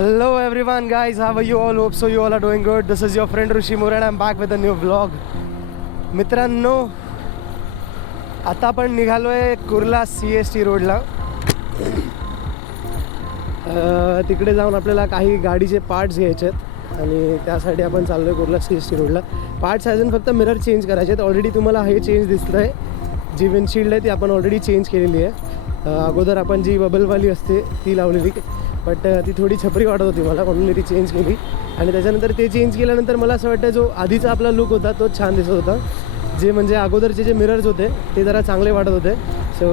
Hello everyone guys, how are you all? Hope so you all are doing good. This is your friend Rishi More and I'm back with a new vlog. मित्रांनो, आता आपण निघालोय Kurla CST रोडला. तिकडे जाऊन आपल्याला काही गाडीचे parts घ्यायचे आहेत आणि त्यासाठी आपण चाललोय कुर्ला CST रोडला. पार्ट्स अजून फक्त मिरर चेंज करायचे आहेत. ऑलरेडी तुम्हाला हे चेंज दिसतंय. जी विंडशील्ड आहे ती आपण ऑलरेडी चेंज केलेली आहे. अगोदर आपण जी बबलवाली असते ती लावलेली, बट ती थोडी छपरी वाटत होती मला, म्हणून मी ती चेंज केली. आणि त्याच्यानंतर ते चेंज केल्यानंतर मला असं वाटतं जो आधीचा आपला लुक होता तोच छान दिसत होता. जे म्हणजे अगोदरचे जे मिरर्स होते ते जरा चांगले वाटत होते. So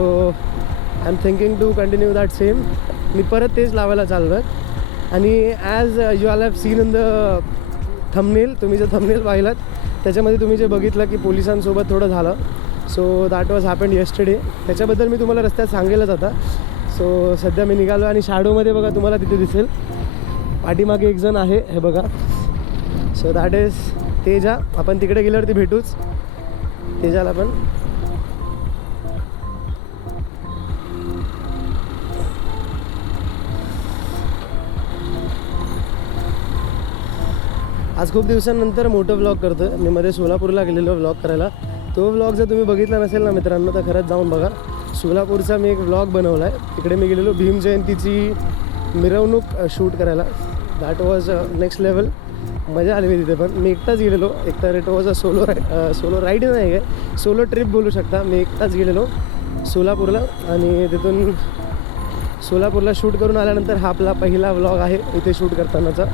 I am thinking to continue that same. मी परत तेच लावायला चाललो आहे. आणि as you all have seen in the thumbnail, तुम्ही जो थंबनेल पाहिलात त्याच्यामध्ये तुम्ही जे बघितलं की पोलिसांसोबत थोडं झालं. So that was happened yesterday. त्याच्याबद्दल मी तुम्हाला रस्त्यात सांगेलच आता. सो सध्या मी निघालो आणि शॅडोमध्ये बघा तुम्हाला तिथे दिसेल पाठीमागे एक जण आहे, हे बघा. सो दॅट इज तेजा. आपण तिकडे गेल्यावरती भेटूच तेजाला पण. आज खूप दिवसांनंतर मोठं व्लॉग करतो आहे. मी मध्ये सोलापूरला गेलेलो व्लॉग करायला. तो व्लॉग जर तुम्ही बघितला नसेल ना मित्रांनो तर खरंच जाऊन बघा. सोलापूरचा मी एक व्लॉग बनवला आहे. तिकडे मी गेलेलो भीम जयंतीची मिरवणूक शूट करायला. That was next level. मजा आली मी तिथे पण. मी एकटाच गेलेलो. एकतर it was a solo ride नाही आहे, सोलो ट्रिप बोलू शकता. मी एकटाच गेलेलो सोलापूरला आणि तिथून सोलापूरला शूट करून आल्यानंतर हा आपला पहिला व्लॉग आहे इथे शूट करतानाचा.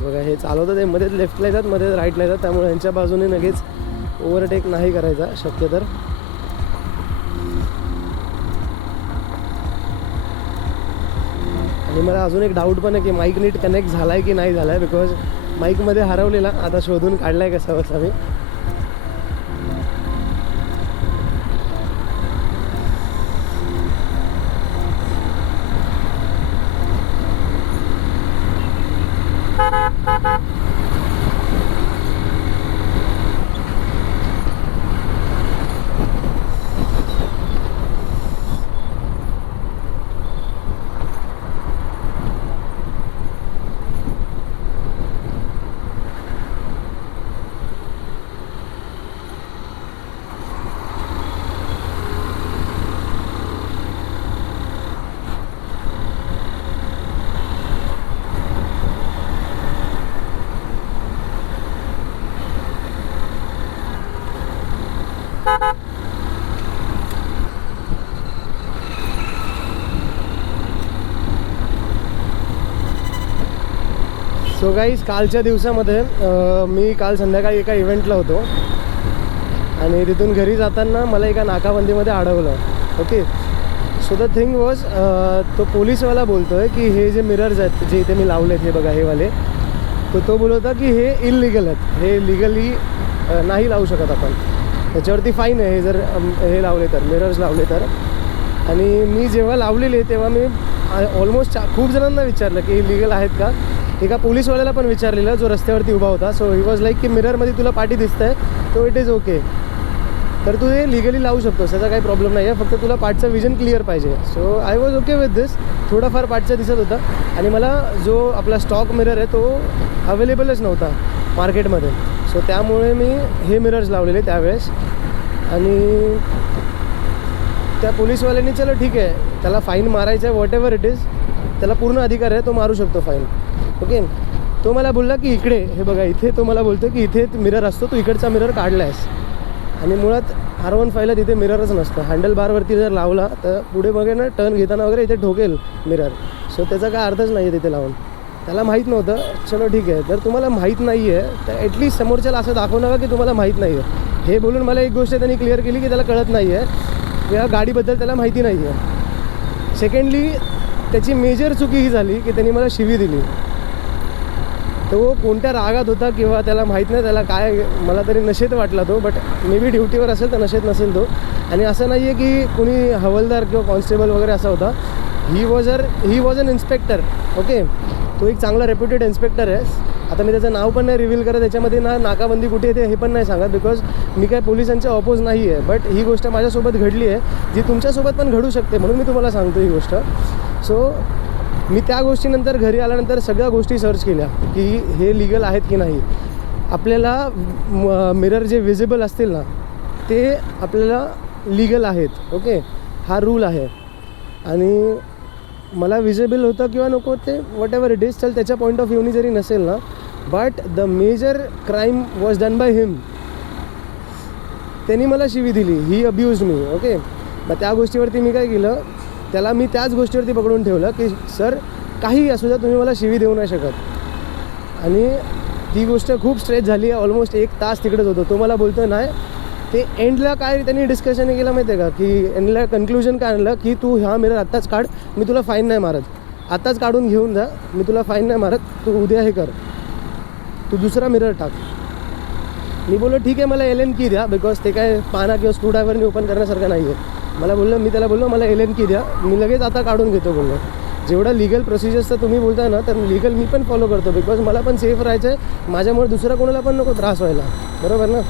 बघा हे चालवतात, ते मध्येच लेफ्टला येतात, मध्येच राईटला येतात, त्यामुळे यांच्या बाजूने लगेच ओव्हरटेक नाही करायचा शक्य तर. आणि मला अजून एक डाऊट पण आहे की माईक नीट कनेक्ट झाला आहे की नाही झाला आहे, बिकॉज माईकमध्ये हरवलेला आता शोधून काढला आहे कसा बसा मी. सो गाईज, कालच्या दिवसामध्ये मी काल संध्याकाळी एका इव्हेंटला होतो आणि तिथून घरी जाताना मला एका नाकाबंदीमध्ये अडवलं. Okay. So the thing was, तो पोलीसवाला बोलतो आहे की हे जे मिरर्स आहेत जे इथे मी लावलेत हे बघा हे वाले, तो बोलत होता की हे इल्लिगल आहेत, हे लिगली नाही लावू शकत आपण, त्याच्यावरती फाईन आहे हे जर हे लावले तर, मिरर्स लावले तर. आणि मी जेव्हा लावलेले तेव्हा मी ऑलमोस्ट खूप जणांना विचारलं की हे लिगल आहेत का. एका पोलीसवाल्याला पण विचारलेलं जो रस्त्यावरती उभा होता. सो ही वॉज लाईक की मिररमध्ये तुला पाठी दिसतं आहे तो इट इज ओके, तर तू हे लिगली लावू शकतोस, त्याचा काही प्रॉब्लेम नाही आहे, फक्त तुला पाठचं विजन क्लिअर पाहिजे. So I was okay with this. थोडाफार पाठचं दिसत होता आणि मला जो आपला स्टॉक मिरर आहे तो अवेलेबलच नव्हता मार्केटमध्ये. सो त्यामुळे मी हे मिरर्स लावलेले त्यावेळेस. आणि त्या पोलीसवाल्यांनी चलो ठीक आहे त्याला फाईन मारायचं आहे, वॉट एव्हर इट इज, त्याला पूर्ण अधिकार आहे, तो मारू शकतो फाईन. ओके. तो मला बोलला की इकडे हे बघा इथे, तो मला बोलतो की इथे मिरर असतो, तू इकडचा मिरर काढला आहेस. आणि मुळात R15ला तिथे मिररच नसतं. हँडल बारवरती जर लावला तर पुढे बघे ना टर्न घेताना वगैरे इथे ठोकेल मिरर. सो त्याचा काय अर्थच नाही आहे तिथे लावून. त्याला माहीत नव्हतं. चलो ठीक आहे, जर तुम्हाला माहीत नाही आहे तर ॲटलीस्ट समोरच्याला असं दाखवू नका की तुम्हाला माहीत नाही आहे. हे बोलून मला एक गोष्ट त्यांनी क्लिअर केली की त्याला कळत नाही आहे, या गाडीबद्दल त्याला माहिती नाही आहे. सेकंडली त्याची मेजर चुकी ही झाली की त्यांनी मला शिवी दिली. तो कोणत्या रागात होता किंवा त्याला माहीत नाही त्याला काय, मला तरी नशेत वाटला तो, बट मे बी ड्युटीवर असेल तर नशेत नसेल तो. आणि असं नाही आहे की कुणी हवालदार किंवा कॉन्स्टेबल वगैरे असा होता. He was an inspector. Okay. तो एक चांगला रेप्युटेड इन्स्पेक्टर आहे. आता मी त्याचं नाव पण नाही रिव्हील करत, त्याच्यामध्ये ना नाकाबंदी कुठे येते हे पण नाही सांगत, बिकॉज मी काय पोलिसांच्या ऑपोज नाही आहे. बट ही गोष्ट माझ्यासोबत घडली आहे, जी तुमच्यासोबत पण घडू शकते, म्हणून मी तुम्हाला सांगतो ही गोष्ट. सो मी त्या गोष्टीनंतर घरी आल्यानंतर सगळ्या गोष्टी सर्च केल्या की हे लिगल आहेत की नाही. आपल्याला मिरर जे विजिबल असतील ना ते आपल्याला लिगल आहेत. ओके, हा रूल आहे. आणि मला विजिबल होतं किंवा नको ते वॉट एव्हर इट इज, चल त्याच्या पॉईंट ऑफ व्ह्यूनी जरी नसेल ना, but the major crime was done by him. त्यांनी मला शिवी दिली, ही अब्यूज मी. ओके, मग त्या गोष्टीवरती मी काय केलं, त्याला मी त्याच गोष्टीवरती पकडून ठेवलं की सर काही असू द्या, तुम्ही मला शिवी देऊ नाही शकत. आणि ती गोष्ट खूप स्ट्रेच झाली. ऑलमोस्ट 1 तास तिकडेच होतो. तो मला बोलतो नाही. ते एंडला काय त्यांनी डिस्कशन केलं माहिती आहे का, की एंडला कन्क्लुजन काय आणलं की तू ह्या मिरर आत्ताच काढ, मी तुला फाईन नाही मारत. आत्ताच काढून घेऊन जा, मी तुला फाईन नाही मारत. तू उद्या हे कर, तू दुसरा मिरर टाक. मी बोललो ठीक आहे, मला LN की द्या, बिकॉज ते काय पाना किंवा स्क्रूड्रायव्हरने ओपन करण्यासारखं नाही आहे. मी त्याला बोललो मला LN की द्या, मी लगेच आता काढून घेतो बोललो. जेवढं लिगल प्रोसिजर्सचं तुम्ही बोलताय ना, तर लिगल मी पण फॉलो करतो, बिकॉज मला पण सेफ राहायचं आहे. माझ्यामुळे दुसरा कोणाला पण नको त्रास व्हायला, बरोबर ना.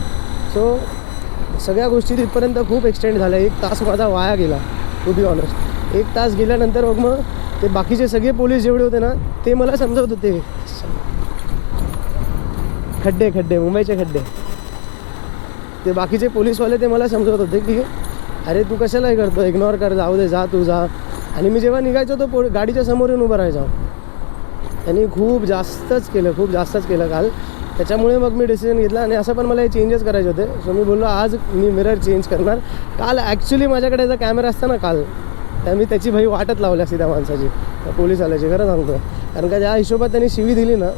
सो सगळ्या गोष्टी तिथपर्यंत खूप एक्सटेंड झाल्या. 1 तास माझा वाया गेला, टू बी ऑनेस्ट. 1 तास गेल्यानंतर मग ते बाकीचे सगळे पोलीस जेवढे होते ना, ते मला समजवत होते. खड्डे मुंबईचे खड्डे. ते बाकीचे पोलीसवाले ते मला समजवत होते की अरे तू कशाला हे करतो, इग्नोर कर, जाऊ दे, जा तू जा. आणि मी जेव्हा निघायचो तो गाडीच्या समोर येऊन उभं राहायचो. त्यांनी खूप जास्तच केलं काल. त्याच्यामुळे मग मी डिसिजन घेतला. आणि असं पण मला हे चेंजेस करायचे होते. सो मी बोललो आज मी मिरर चेंज करणार. काल ॲक्च्युली माझ्याकडे जर कॅमेरा असता ना काल, तर मी त्याची भाई वाटच लावली असती त्या माणसाची, त्या पोलीस आल्याची, खरं सांगतो. कारण का ज्या हिशोबात त्यांनी शिवी दिली ना,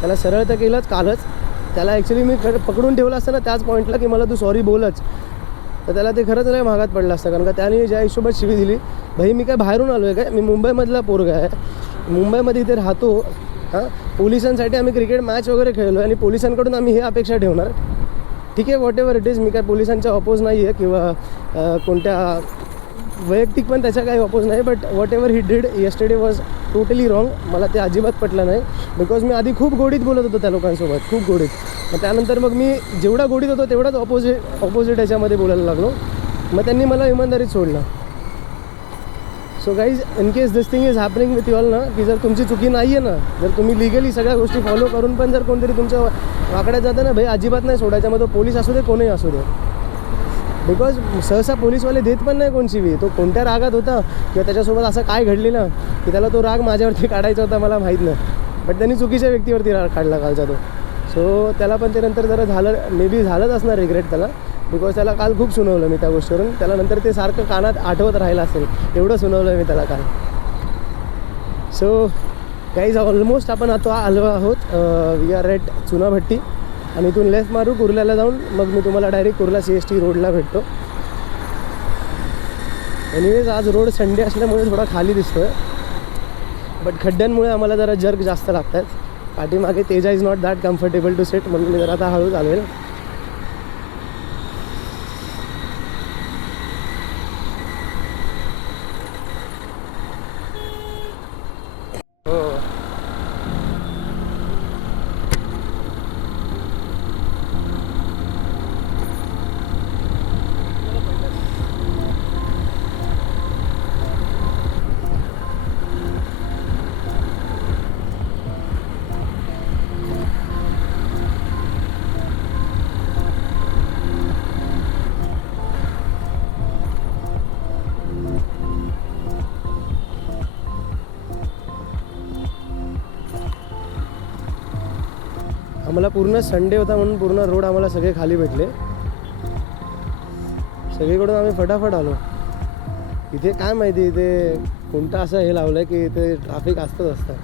त्याला सरळ तर केलंच कालच. त्याला ॲक्च्युली मी पकडून ठेवलं असतं ना त्याच पॉईंटला की मला तू सॉरी बोलच, तर त्याला ते खरंच नाही महागात पडलं असतं. कारण का त्याने ज्या हिशोबात शिवी दिली, भाई मी काय बाहेरून आलो आहे काय, मी मुंबईमधला पोरगा आहे, मुंबईमध्ये इथे राहतो. हां, पोलिसांसाठी आम्ही क्रिकेट मॅच वगैरे खेळलो आणि पोलिसांकडून आम्ही हे अपेक्षा ठेवणार. ठीक आहे, वॉट एव्हर इट इज. मी काय पोलिसांच्या ऑपोज नाही आहे किंवा कोणत्या वैयक्तिक पण त्याच्या काही ऑपोज नाही. But what ever he did yesterday was totally wrong. मला ते अजिबात पटलं नाही. बिकॉज मी आधी खूप गोडीत बोलत होतो त्या लोकांसोबत, खूप गोडीत. मग त्यानंतर मग मी जेवढा गोडीत होतो तेवढाच ऑपोजिट याच्यामध्ये बोलायला लागलो. मग त्यांनी मला इमानदारीत सोडलं. So guys, in case this thing is happening with you all ना, की जर तुमची चुकी नाही आहे ना, जर तुम्ही लिगली सगळ्या गोष्टी फॉलो करून पण जर कोणतरी तुमच्या वाकड्यात जातं ना, भाई अजिबात नाही सोडायचं. मग तो पोलीस असू दे, कोणीही असू दे. बिकॉज सहसा पोलीसवाले देत पण नाही कोण शिवी. तो कोणत्या रागात होता किंवा त्याच्यासोबत असं काय घडली ना की त्याला तो राग माझ्यावरती काढायचा होता, मला माहीत नाही. बट त्यांनी चुकीच्या व्यक्तीवरती राग काढला कालचा तो. सो त्याला पण ते नंतर जरा झालं, मे बी झालंच असणार रिग्रेट त्याला. बिकॉज त्याला काल खूप सुनावलं मी त्या गोष्टीवरून. त्याला नंतर ते सारखं कानात आठवत राहिलं असेल, एवढं सुनावलं मी त्याला काल. सो गाईज, ऑलमोस्ट आपण आता आलो आहोत. We are at Chunabhatti. आणि इथून लेफ्ट मारू कुर्ल्याला जाऊन, मग मी तुम्हाला डायरेक्ट कुर्ला CST रोडला भेटतो. एनिवेज, आज रोड संडे असल्यामुळे थोडा खाली दिसतो आहे. बट खड्ड्यांमुळे आम्हाला जरा जर्क जास्त लागत आहेत. पाठीमागे तेजा is not that comfortable to set, म्हणून मी जरा आता हळू चालेल. आम्हाला पूर्ण संडे होता म्हणून पूर्ण रोड आम्हाला सगळे खाली भेटले. सगळीकडून आम्ही फटाफट आलो. इथे काय माहिती इथे कोणतं असं हे लावलं आहे की इथे ट्रॅफिक असतं.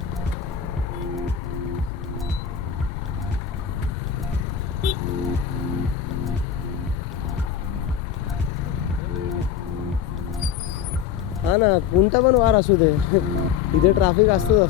हा ना, कोणता पण वार असू दे, इथे ट्रॅफिक असतं.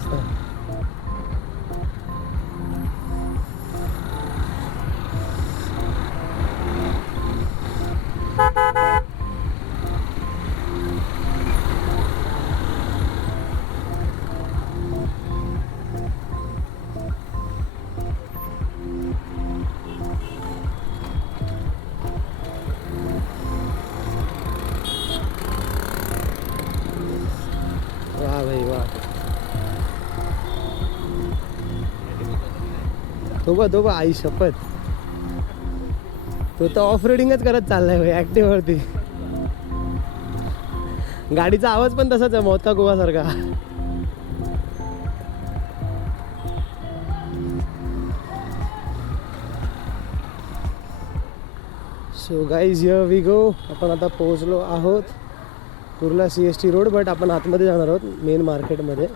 वाह भाई वाह. तो बघ आई शपथ, तो तर ऑफ रोडिंगच करत चाललाय भाई ॲक्टिव्हवरती. गाडीचा आवाज पण तसाच आहे मौत का कुवा सारखा. So guys here we go. आपण आता पोहोचलो आहोत कुर्ला CST रोड. बट आपण आतमध्ये जाणार आहोत मेन मार्केटमध्ये.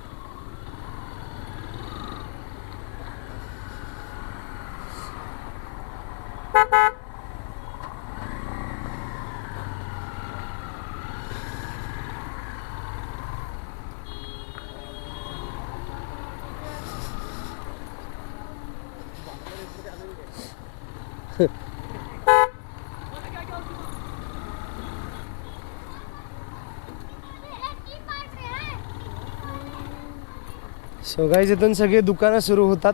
सो गाईज इथून सगळे दुकानं सुरू होतात.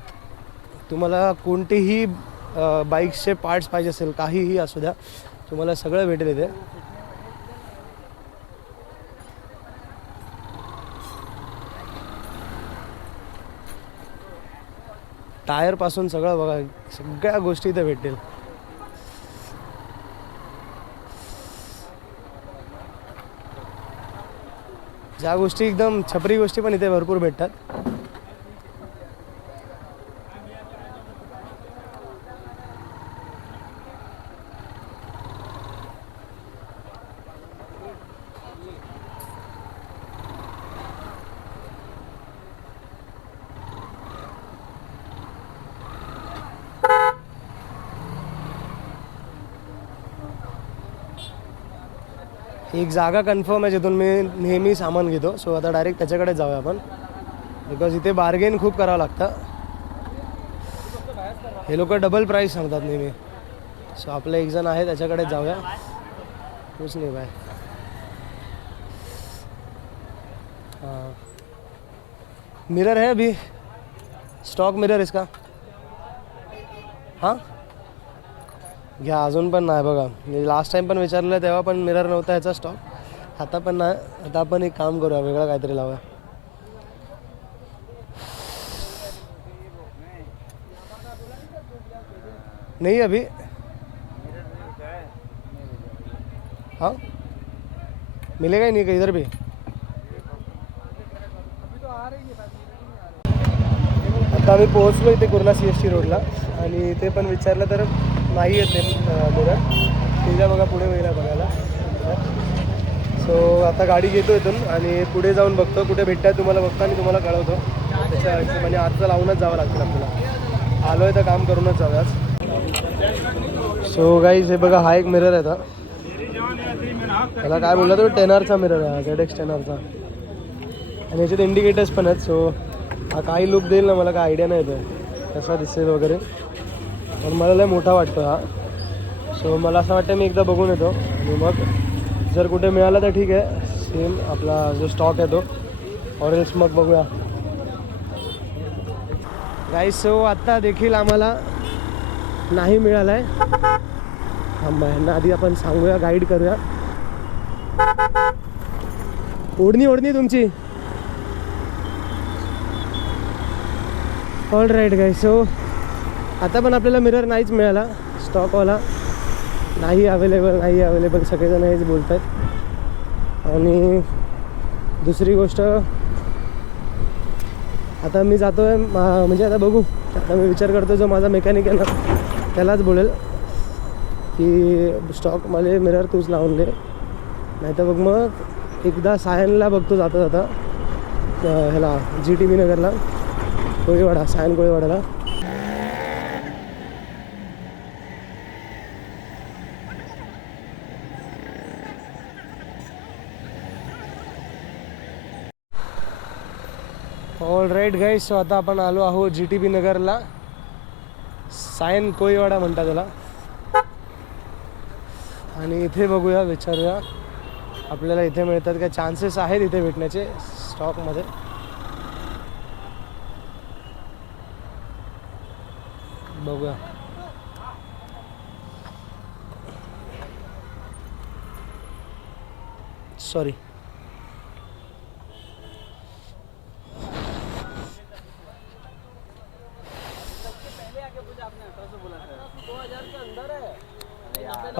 तुम्हाला कोणतेही बाईक्सचे पार्ट्स पाहिजे असेल, काहीही असू द्या, तुम्हाला सगळं भेटेल इथे. टायरपासून सगळं बघा, सगळ्या गोष्टी इथे भेटतील. ज्या गोष्टी एकदम छपरी गोष्टी पण इथे भरपूर भेटतात. एक जागा कन्फर्म आहे जिथून मी नेहमी सामान घेतो. सो आता डायरेक्ट त्याच्याकडे जाऊया आपण, बिकॉज इथे बार्गेन खूप करावं लागतं. हे लोक डबल प्राईस सांगतात नेहमी. सो आपलं एक जण आहे त्याच्याकडे जाऊया. कुछ नाही बाय. हाँ मिरर है अभी स्टॉक मिरर इसका. हां घ्या. अजून पण नाही बघा. मी लास्ट टाइम पण विचारलं तेव्हा पण मिरर नव्हता ह्याचा स्टॉक. आता पण नाही. आता आपण एक काम करूया, वेगळं काहीतरी लावूया. नहीं अभी. हाँ मिलेगा ही नहीं का इधर भी. आता आम्ही पोहोचलो इथे कुर्ला CST रोडला आणि इथे पण विचारलं तर नाही येते मिरर. तिला बघा पुढे वगैरे बघायला. सो आता गाडी घेतो इथून आणि पुढे जाऊन बघतो कुठे भेटतात तुम्हाला बघतो आणि तुम्हाला कळवतो. त्याच्या म्हणजे आजचं लावूनच जावं लागतं आपल्याला. आलो आहे तर काम करूनच जाऊयाच. सो गाईज हे बघा, हा एक मिरर आहे. त्याला काय बोलला तो 10R मिरर आहे, ZX 10R. आणि याच्यात इंडिकेटर्स पण आहेत. सो हा काही लुक देईल ना, मला काय आयडिया नाही येतो कसा दिसेल वगैरे, पण मला लय मोठा वाटतो हा. सो मला असं वाटतं मी एकदा बघून येतो आणि मग जर कुठे मिळाला तर ठीक आहे, सेम आपला जो स्टॉक आहे तो, ऑरेंज मग बघूया. गाईस सो आत्ता देखील आम्हाला नाही मिळाला आहे. यांना आधी आपण सांगूया, गाईड करूया. ओढणी तुमची. ऑल राईट गाईस. सो आता पण आपल्याला मिरर नाहीच मिळाला स्टॉकवाला. नाही अवेलेबल सगळेजण हेच बोलत आहेत. आणि दुसरी गोष्ट, आता मी जातो आहे म्हणजे आता बघू. आता मी विचार करतो जो माझा मेकॅनिक आहे ना त्यालाच बोलेल की स्टॉक मला मिरर तूच लावून दे. नाही तर बघ मग एकदा सायनला बघतो जाता ह्याला GTB नगरला, कोळीवाडा, सायन कोळीवाड्याला. ऑल राईट गाईस. सो आता आपण आलो आहोत GTB नगरला. सायन कोळीवाडा म्हणतात त्याला. आणि इथे बघूया, विचारूया आपल्याला इथे मिळतात का, चान्सेस आहेत इथे भेटण्याचे स्टॉकमध्ये. बघूया. सॉरी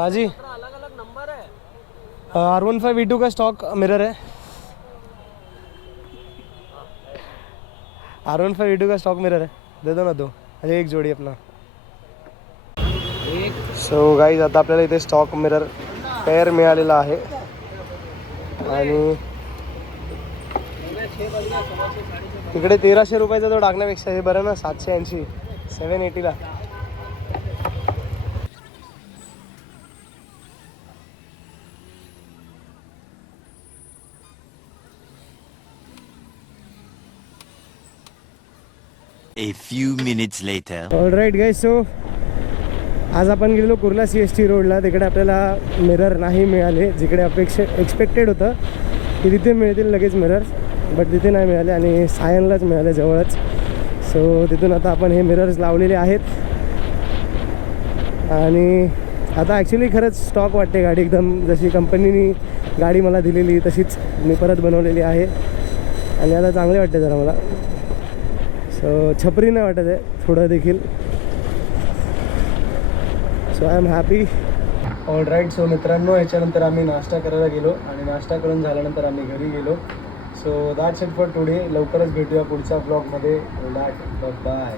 पाजी अलग अलग नंबर है। R15 V2 का स्टॉक मिरर है। R15 V2 का स्टॉक मिरर है, दे दो ना दो, अरे एक जोडी अपना। सो गाईज आता आपल्याला इथे स्टॉक मिरर पेअर मिळालेला आहे आणि तिकडे 1300 रुपयाचा तो टाकण्यापेक्षा हे बरं ना, 780 780ला। A few minutes later. All right guys, so आज आपण गेलो कुर्ला CST रोडला. तिकडे आपल्याला मिरर नाही मिळाले, जिकडे एक्सपेक्टेड होतं की तिथे मिळतील लगेच मिरर्स, बट तिथे नाही मिळाले आणि सायनलाच मिळाले जवळच. सो तिथून आता आपण हे मिरर्स लावलेले आहेत आणि आता ॲक्च्युली खरंच स्टॉक वाटते गाडी, एकदम जशी कंपनीने गाडी मला दिलेली तशीच मी परत बनवलेली आहे आणि आता चांगले वाटते जरा मला. सो छपरी नाही वाटत आहे थोडं देखील. So I am happy. All right, so मित्रांनो याच्यानंतर आम्ही नाश्ता करायला गेलो आणि नाश्ता करून झाल्यानंतर आम्ही घरी गेलो. So that's it for today. लवकरच भेटूया पुढच्या ब्लॉगमध्ये. बाय.